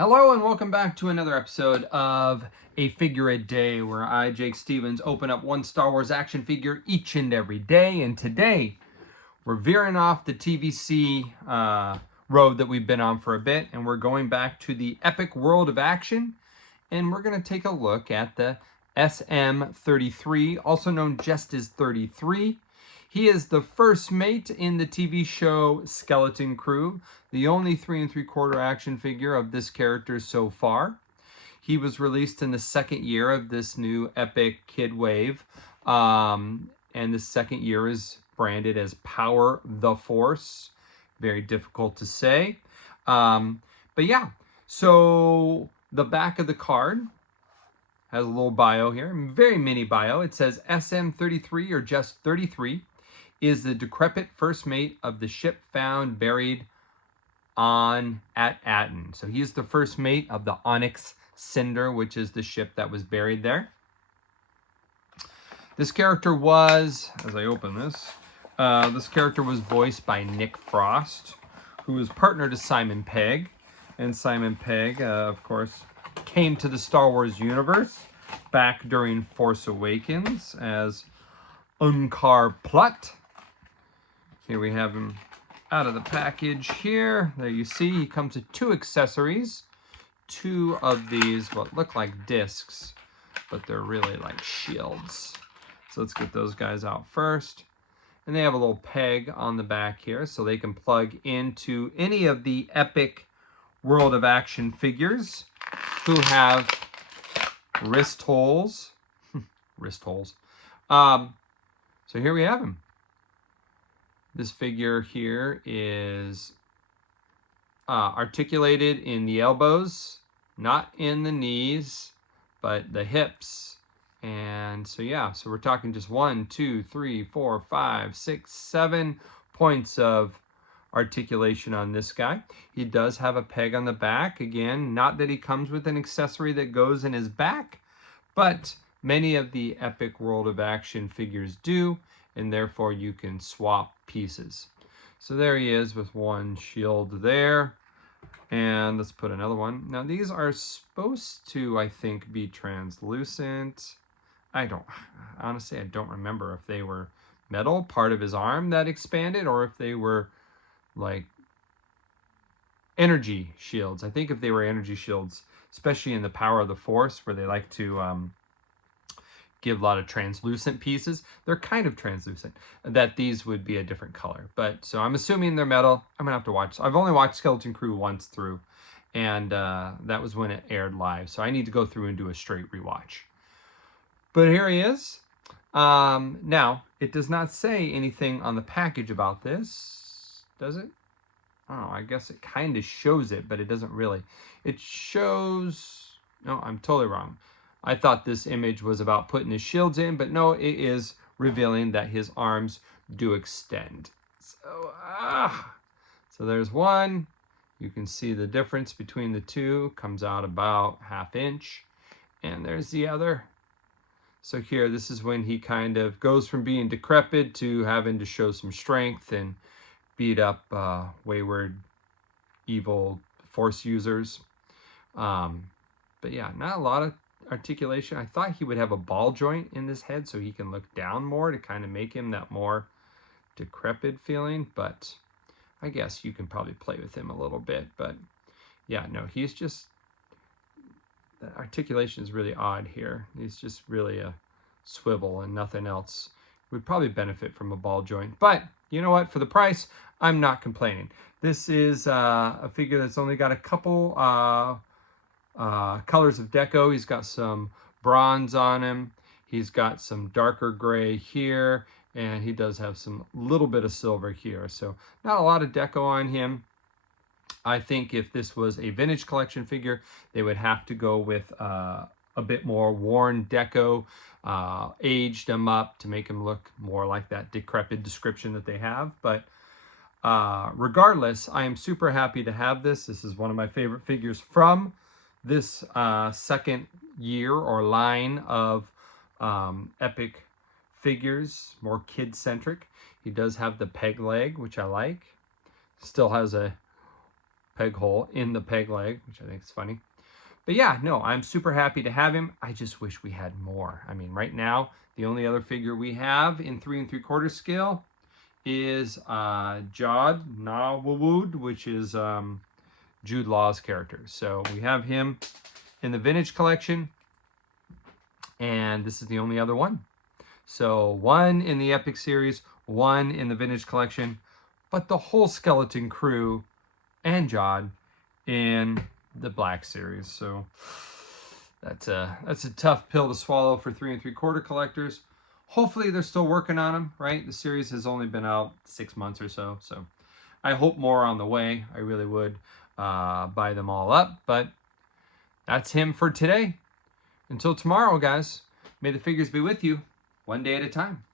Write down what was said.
Hello and welcome back to another episode of A Figure a Day, where I, Jake Stevens, open up one Star Wars action figure each and every day. And today, we're veering off the TVC road that we've been on for a bit, and we're going back to the epic world of action, and we're going to take a look at the SM-33, also known just as 33. He is the first mate in the TV show Skeleton Crew, the only 3 3/4 action figure of this character so far. He was released in the second year of this new epic kid wave, and the second year is branded as Power the Force. Very difficult to say. But yeah, so the back of the card has a little bio here, very mini bio. It says SM-33, or just 33, is the decrepit first mate of the ship found buried at Aten. So he is the first mate of the Onyx Cinder, which is the ship that was buried there. This character was, as I open this character was voiced by Nick Frost, who is partner to Simon Pegg. And Simon Pegg, of course, came to the Star Wars universe back during Force Awakens as Unkar Plutt. Here we have him out of the package here. There you see, he comes with 2 accessories. 2 of these, what look like discs, but they're really like shields. So let's get those guys out first. And they have a little peg on the back here, so they can plug into any of the epic World of Action figures who have wrist holes. Wrist holes. So here we have him. This figure here is articulated in the elbows, not in the knees, but the hips. And so yeah, so we're talking just 1, 2, 3, 4, 5, 6, 7 points of articulation on this guy. He does have a peg on the back. Again, not that he comes with an accessory that goes in his back, but many of the epic World of Action figures do, and therefore you can swap pieces. So there he is with one shield there. And let's put another one. Now these are supposed to, I think, be translucent. Honestly, I don't remember if they were metal, part of his arm that expanded, or if they were like energy shields. I think if they were energy shields, especially in the Power of the Force, where they like to give a lot of translucent pieces, they're kind of translucent, that these would be a different color. But so I'm assuming they're metal. I'm gonna have to watch. I've only watched Skeleton Crew once through, and that was when it aired live. So I need to go through and do a straight rewatch. But here he is. Now, it does not say anything on the package about this, does it? Oh, I guess it kind of shows it, but it doesn't really. It shows, no, I'm totally wrong. I thought this image was about putting his shields in, but no, it is revealing that his arms do extend. So there's one. You can see the difference between the two. Comes out about 1/2 inch. And there's the other. So here, this is when he kind of goes from being decrepit to having to show some strength and beat up wayward, evil Force users. But yeah, not a lot of articulation. I thought he would have a ball joint in his head so he can look down more to kind of make him that more decrepit feeling, but I guess you can probably play with him a little bit. But yeah, no, he's just, the articulation is really odd here. He's just really a swivel and nothing else. Would probably benefit from a ball joint, but you know what, for the price, I'm not complaining. This is a figure that's only got a couple colors of deco. He's got some bronze on him. He's got some darker gray here, and he does have some little bit of silver here. So not a lot of deco on him. I think if this was a vintage collection figure, they would have to go with a bit more worn deco, aged him up to make him look more like that decrepit description that they have. But regardless, I am super happy to have this. This is one of my favorite figures from this second year or line of epic figures, more kid-centric. He does have the peg leg, which I like. Still has a peg hole in the peg leg, which I think is funny. But yeah, no, I'm super happy to have him. I just wish we had more. I mean, right now, the only other figure we have in 3 3/4 scale is Jod Nawawood, which is Jude Law's character. So we have him in the vintage collection, and this is the only other one. So one in the Epic series, one in the vintage collection, but the whole skeleton crew and Jod in the black series. So that's a tough pill to swallow for 3 3/4 collectors. Hopefully they're still working on them, right? The series has only been out 6 months or so. So I hope more on the way. I really would buy them all up. But that's him for today. Until tomorrow, guys, may the figures be with you one day at a time.